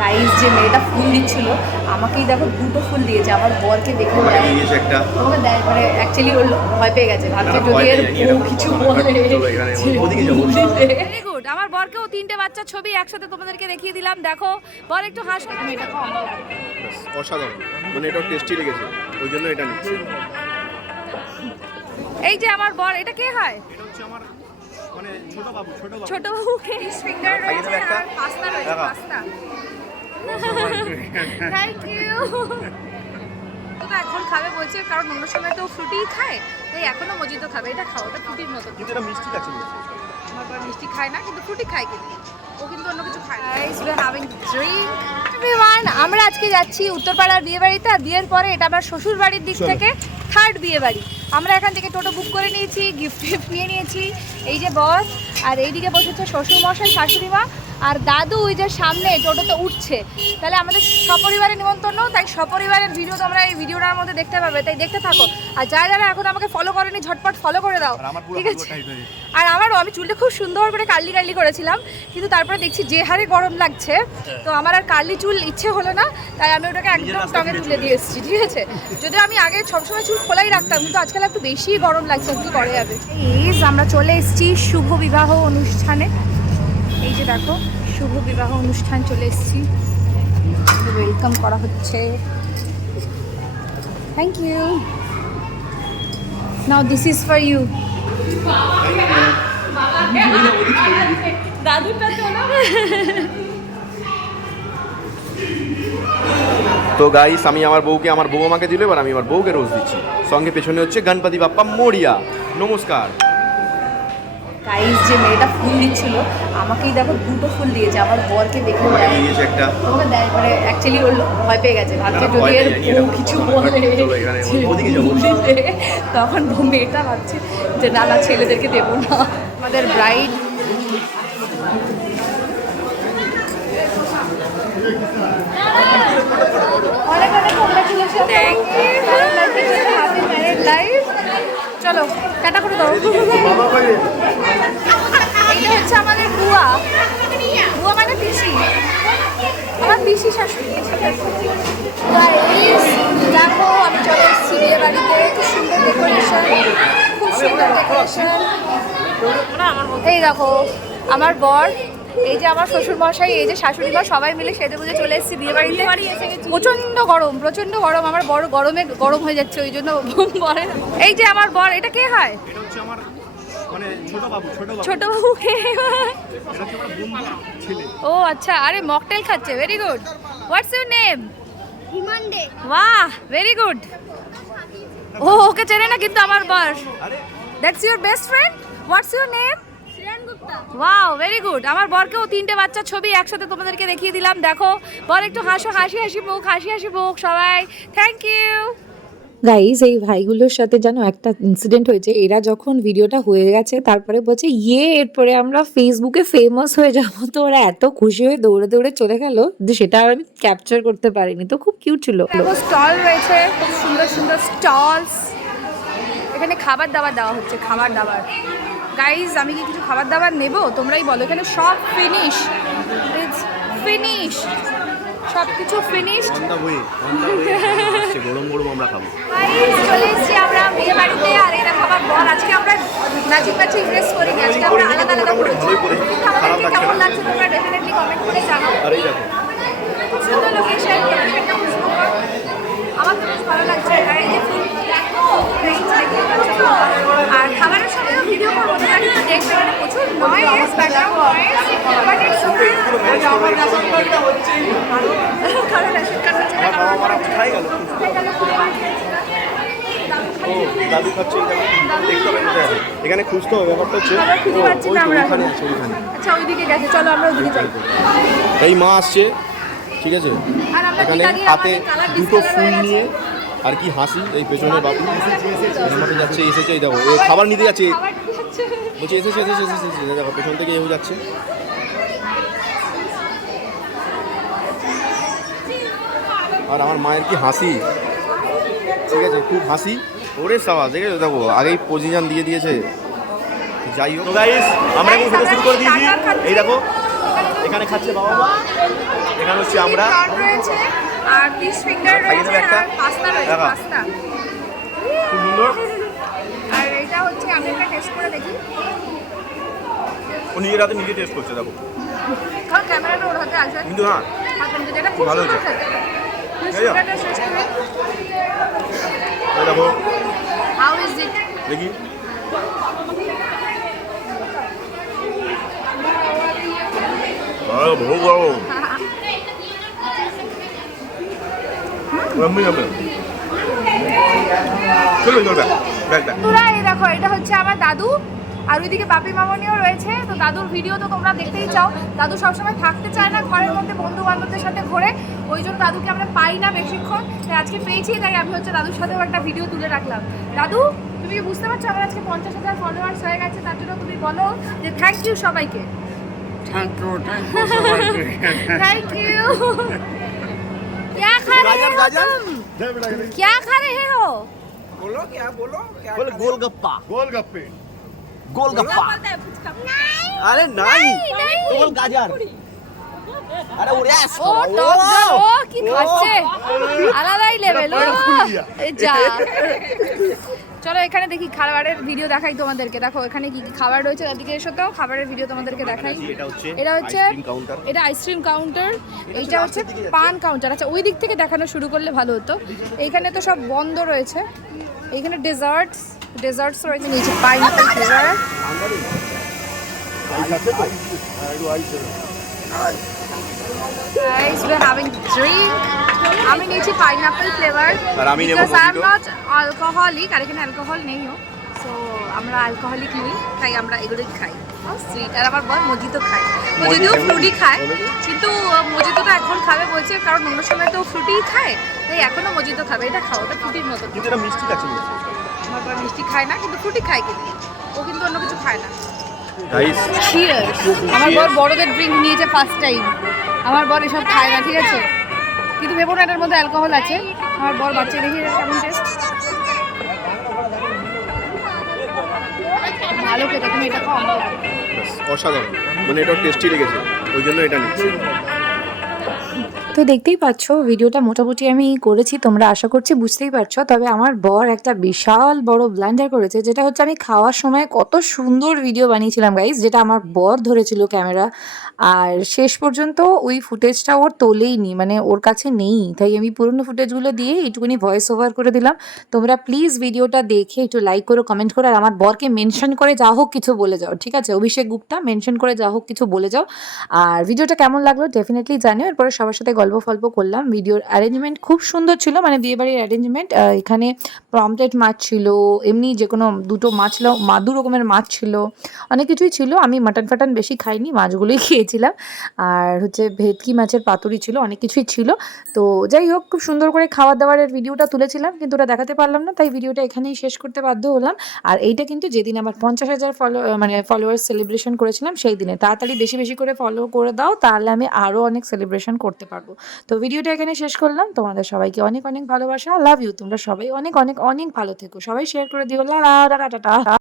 Guys যে মেয়েটা ফুল দিচ্ছিল আমাকেই দেখো দুটো ফুল দিয়েছে আমার বরকে দেখে আমাকে দেয় মানে অ্যাকচুয়ালি ওর ভয় পেয়ে গেছে ভাবছে যদি এর কিছু বলে। গুড আমার বরকেও তিনটে বাচ্চা ছবি একসাথে তোমাদেরকে দেখিয়ে দিলাম দেখো। বর একটু হাস আমি এটা অসাধারণ। মানে এটা টেস্টি লেগেছে ওই জন্য এটা নিচ্ছি। এই যে আমার বর এটা কে হয়? এটা হচ্ছে আমার মানে ছোট বাবু ছোট বাবু। ছোট বাবুকে ফিঙ্গার খাইয়ে রয়েছে আর পাস্তা রয়েছে পাস্তা। থ্যাংক ইউ তো এখন খাবে বলছে কারণ অন্য সময় তো ফ্রুটিই খায় তাই এখনও মজিতো খাবে। এটা খাও ওটা ফ্রুটির মতো। কিন্তু এটা মিষ্টি লাগছে আমার মিষ্টি খায় না কিন্তু ফ্রুটি খায় কিন্তু। ও কিন্তু অন্য কিছু খায়। Guys we are having drink everyone আমরা আজকে যাচ্ছি উত্তরপাড়ার বিয়ে বাড়িতে আর বিয়ের পরে এটা আমার শ্বশুর বাড়ির দিক থেকে থার্ড বিয়ে বাড়ি আমরা এখান থেকে টোটো বুক করে নিয়েছি গিফট টিফট নিয়ে নিয়েছি। এই যে বস আর এইদিকে বসেছে শ্বশুর মশাই শাশুড়ি মা আর দাদু ওই যে সামনে টোটোতে উঠছে। তাহলে আমাদের সপরিবারের নিমন্ত্রণ তাই সপরিবারের ভিডিও তোমরা এই ভিডিওটার মধ্যে দেখতে পাবে তাই দেখতে থাকো। আর যারা যারা এখন আমাকে ফলো করেনি ঝটপট ফলো করে দাও আর আমার পুরো ঠিক আছে। আর আমারও আমি চুলটা খুব সুন্দর করে কার্লি কার্লি করেছিলাম কিন্তু তারপরে দেখছি যে হারে গরম লাগছে তো আমার আর কার্লি চুল ইচ্ছে হলো না তাই আমি ওটাকে একদম টঙে তুলে দিয়ে এসেছি ঠিক আছে? যদিও আমি আগে সবসময় চুল খোলাই রাখতাম কিন্তু আজকাল একটু বেশি গরম লাগছে কি করে যাবে? এই আমরা চলে এসেছি শুভ বিবাহ অনুষ্ঠানে। এই যে দেখো শুভ বিবাহ অনুষ্ঠান চলে এসেছি। ওয়েলকাম করা হচ্ছে। Thank you now this is for you তো গাইস আমি আমার বউকে আমার বউ আমাকে দিল এবার আমি আমার বউকে রোজ দিচ্ছি। সঙ্গে পেছনে হচ্ছে গণপতি বাপ্পা মরিয়া। নমস্কার। গাইস যে মেয়েটা ফুল দিচ্ছিল আমাকেই দেখো দুটো ফুল দিয়েছে আমার বরকে দেখে আমাকে দেয় মানে অ্যাকচুয়ালি ওর ভয় পেয়ে গেছে ভাবছে না, যদি এর বউ কিছু বলে তখন মেয়েটা ভাবছে যে না না ছেলেদেরকে দেবো না। আমাদের ব্রাইড অনেক অনেক কংগ্রাচুলেশন থ্যাংক ইউ লাইফ চলো কাটা করে দাও। এইটা হচ্ছে আমাদের বুয়া। বুয়া মানে পিসি। আমার পিসি শাশুড়ি। দেখো, আমি চলে এসেছি বিয়ে বাড়িতে। কি সুন্দর ডেকোরেশন খুব সুন্দর ডেকোরেশন এই দেখো, আমার বর এই যে আমার শ্বশুর মশাই এই যে শাশুড়ি মা সবাই মিলে সেজে বুঝে চলে এসেছি বিয়ে বাড়িতে। প্রচণ্ড গরম প্রচণ্ড গরম আমার বড় গরমে গরম হয়ে যাচ্ছে ওই জন্য বরের এই যে আমার বর এটা কে হয়? এটা হচ্ছে আমার মানে ছোট বাবু কে? ও আচ্ছা আরে মকটেল খাচ্ছে very good what's your name হিমানডে বাহ ভেরি গুড ও ওকে চেনে না কিন্তু আমার বর। That's your best friend what's your name wow very good আমার বরকেও তিনটে বাচ্চা ছবি একসাথে তোমাদেরকে দেখিয়ে দিলাম। দেখো বর একটু হাসো হাসি হাসি মুখ হাসি হাসি মুখ সবাই। থ্যাংক ইউ গাইজ এই ভাইগুলোর সাথে যেন একটা ইনসিডেন্ট হয়েছে এরা যখন ভিডিওটা হয়ে গেছে তারপরে বলছে ইয়ে এরপরে আমরা ফেসবুকে ফেমাস হয়ে যাব। তো ওরা এত খুশি হয়ে দৌড়ে দৌড়ে চলে গেল যে সেটা আর আমি ক্যাপচার করতে পারিনি। তো খুব কিউট ছিল। স্টল রয়েছে খুব সুন্দর সুন্দর স্টলস এখানে খাবার দাবার দেওয়া হচ্ছে খাবার দাবার। গাইজ আমি কি কিছু খাবার দাবার নেব? তোমরাই বলো এখানে সব ফিনিশ ইটস ফিনিশ সব কিছু ফিনিশড গরম গরম আমরা খাব। চলে এসেছি আমরা বিয়ে বাড়িতে আর এই দেখো আমার আজকে আমরা ড্রেস করিনি আজকে আমরা আলাদা আলাদা করেছি। আমাদেরকে কেমন লাগছে লাগছে তোমরা ডেফিনেটলি কমেন্ট করে জানাও। আর এই দেখো। খুব সুন্দর লোকেশন লোকেশনটা খুব সুন্দর আমার তো বেশ ভালো লাগছে আর এই যে ফুল দেখো এই যে দেখতে পাচ্ছ তো? আর খাবারের সময়ও ভিডিও করব তোমরা কিন্তু দেখতে মানে প্রচুর noise background noise but it's কারণ রেশন কার্ড হচ্ছে না, বাবা মারা খাই গেল ও দাদু খাচ্ছে এই দেখতে হবে এখানে খুঁজতে হবে ব্যাপারটা হচ্ছে আচ্ছা ওইদিকে গেছে চলো আমরা ওইদিকে যাই এই মা আসছে ঠিক আছে এখানে হাতে দুটো ফুল নিয়ে আর কি হাসি এই পেছনে বাবু যাচ্ছে এসেছে এই দেখো খাবার নিতে যাচ্ছে। বলছে এসেছে এসেছে এসেছে এসেছে দেখো পেছন থেকে এও যাচ্ছে। আর আমার মায়ের কি হাসি? ঠিক আছে খুব হাসি। ওরে সাবা দেখে দেখো আগেই পজিশন দিয়ে দিয়েছে। যাই হোক। গাইস আমরা এখন ফটো শুরু করে দিয়েছি। এই দেখো এখানে খাচ্ছে বাবা মা। এখানে হচ্ছে আমরা। আর ফিশ ফিঙ্গার খাইয়ে রয়েছে? আর পাস্তা রয়েছে পাস্তা খুব সুন্দর। এটা হচ্ছে টেস্ট করে দেখি। ও নিজের হাতে নিজে টেস্ট করছে দেখো। কারণ ক্যামেরাটা ওর হাতে আছে কিন্তু হ্যাঁ। যেটা খুব ভালো হয়েছে। দেখো। হাউ ইজ ইট দেখি। চলো ব্যাগ ব্যাগ ব্যাগ বন্ধুরা এই দেখো এটা হচ্ছে আমার দাদু আর ওইদিকে বাপি মামনিও রয়েছে তো দাদুর ভিডিও তো তোমরা দেখতেই চাও দাদু সবসময় থাকতে চায় না ঘরের মধ্যে বন্ধু বান্ধবদের সাথে ঘোরে ওই জন্য দাদুকে আমরা পাই না বেশিক্ষণ তাই আজকে পেয়েছি তাই আমি হচ্ছে দাদুর সাথেও একটা ভিডিও তুলে রাখলাম দাদু তুমি কি বুঝতে পারছো আমার আজকে পঞ্চাশ হাজার ফলোয়ার্স হয়ে গেছে তার জন্য তুমি বলো যে থ্যাংক ইউ সবাইকে থ্যাংক ইউ থ্যাংক ইউ সবাইকে थैंक यू क्या खा रहे गाजर, हो गाजर। तुम क्या खा रहे हो बोलो क्या बोलो क्या बोले गोलगप्पा गोलगप्पे गोलगप्पा अरे नहीं नहीं। तो बोल गाजर अरे उड़े ও টক জল ও কি খাচ্ছে আলাদাই লেভেল ও এই যা চলো এখানে দেখি খাবারের ভিডিও দেখাই তোমাদেরকে দেখো এখানে কি কি খাবার রয়েছে তার দিকে এসো তো খাবারের ভিডিও তোমাদেরকে দেখাই এটা হচ্ছে এটা হচ্ছে আইসক্রিম কাউন্টার এটা আইসক্রিম কাউন্টার এইটা হচ্ছে পান কাউন্টার আচ্ছা ওই দিক থেকে দেখানো শুরু করলে ভালো হতো এইখানে তো সব বন্ধ রয়েছে এইখানে ডেজার্টস ডেজার্টস রয়েছে নিচে pineapple flavour guys we're having drink আমি নিয়েছি পাইনাপল ফ্লেভার আর আমি নেব because I am not alcoholic আর এখানে অ্যালকোহল নেই সো আমরা অ্যালকোহলিক নই তাই আমরা এগুলোই খাই। সুইট আর আমার বর মজিতো খায়। মজিতো ফ্রুটি খায়। কিন্তু মজিতোটা এখন খাবে বলছে কারণ অন্য সময় তো ফ্রুটিই খায়। তাই এখনও মজিতো খাবে। এটা খাও ওটা ফ্রুটির মতো। কিন্তু এটা মিষ্টি আমার বর মিষ্টি খায় না কিন্তু ফ্রুটি খায় কিন্তু। ও কিন্তু অন্য কিছু খায় না। গাইস চিয়ার্স আমার বর বড়দের ড্রিঙ্ক নিয়েছে ফার্স্ট টাইম আমার বর এসব খায় না ঠিক আছে? কিন্তু ভেবো না এটার মধ্যে অ্যালকোহল আছে। আমার বর বাচ্চা দেখি কেমন টেস্ট ভালো খেতে তুমি এটা খাও অসাধারণ। মানে এটা টেস্টি লেগেছে ওই জন্য এটা নিচ্ছি। তো দেখতেই পাচ্ছ, ভিডিওটা মোটামুটি আমি করেছি, তোমরা আশা করছি বুঝতেই পারছ। তবে আমার বর একটা বিশাল বড় ব্ল্যান্ডার করেছে, যেটা হচ্ছে আমি খাওয়ার সময় কত সুন্দর ভিডিও বানিয়েছিলাম গাইজ যেটা আমার বর ধরেছিল ক্যামেরা আর শেষ পর্যন্ত ওই ফুটেজটা ওর তোলেই নি মানে ওর কাছে নেই। তাই আমি পুরনো ফুটেজগুলো দিয়ে এইটুকুনি ভয়েস ওভার করে দিলাম। তোমরা প্লিজ ভিডিওটা দেখে একটু লাইক করো কমেন্ট করো, আর আমার বরকে মেনশন করে যা হোক কিছু বলে যাও, ঠিক আছে? অভিষেক গুপ্তা মেনশন করে যা হোক কিছু বলে যাও। আর ভিডিওটা কেমন লাগল ডেফিনেটলি জানিও। এরপরে সবার সাথে গল্প ফল্প করলাম। ভিডিওর অ্যারেঞ্জমেন্ট খুব সুন্দর ছিল মানে বিয়েবাড়ির অ্যারেঞ্জমেন্ট এখানে প্রমটেড মাছ ছিল, এমনি যে কোনো দুটো মাছ ছিল মা দু রকমের মাছ ছিল, অনেক কিছুই ছিল। আমি মাটন ফাটন বেশি খাইনি, মাছগুলোই খেয়েছিলাম। আর হচ্ছে ভেটকি মাছের পাতুরি ছিল, অনেক কিছুই ছিল। তো যাই হোক, খুব সুন্দর করে খাবার দাবারের ভিডিওটা তুলেছিলাম, কিন্তু ওটা দেখাতে পারলাম না, তাই ভিডিওটা এখানেই শেষ করতে বাধ্য হলাম। আর এইটা কিন্তু যেদিন আমার পঞ্চাশ হাজার ফলো মানে ফলোয়ার্স সেলিব্রেশন করেছিলাম, সেই দিনে। তাড়াতাড়ি বেশি বেশি করে ফলো করে দাও, তাহলে আমি আরও অনেক সেলিব্রেশন করতে পারব। তো ভিডিওটা এখানে শেষ করলাম। তোমাদের সবাইকে অনেক অনেক ভালোবাসা। লাভ ইউ তোমরা সবাই অনেক অনেক অনেক ভালো থেকো। সবাই শেয়ার করে দিও। লা টা।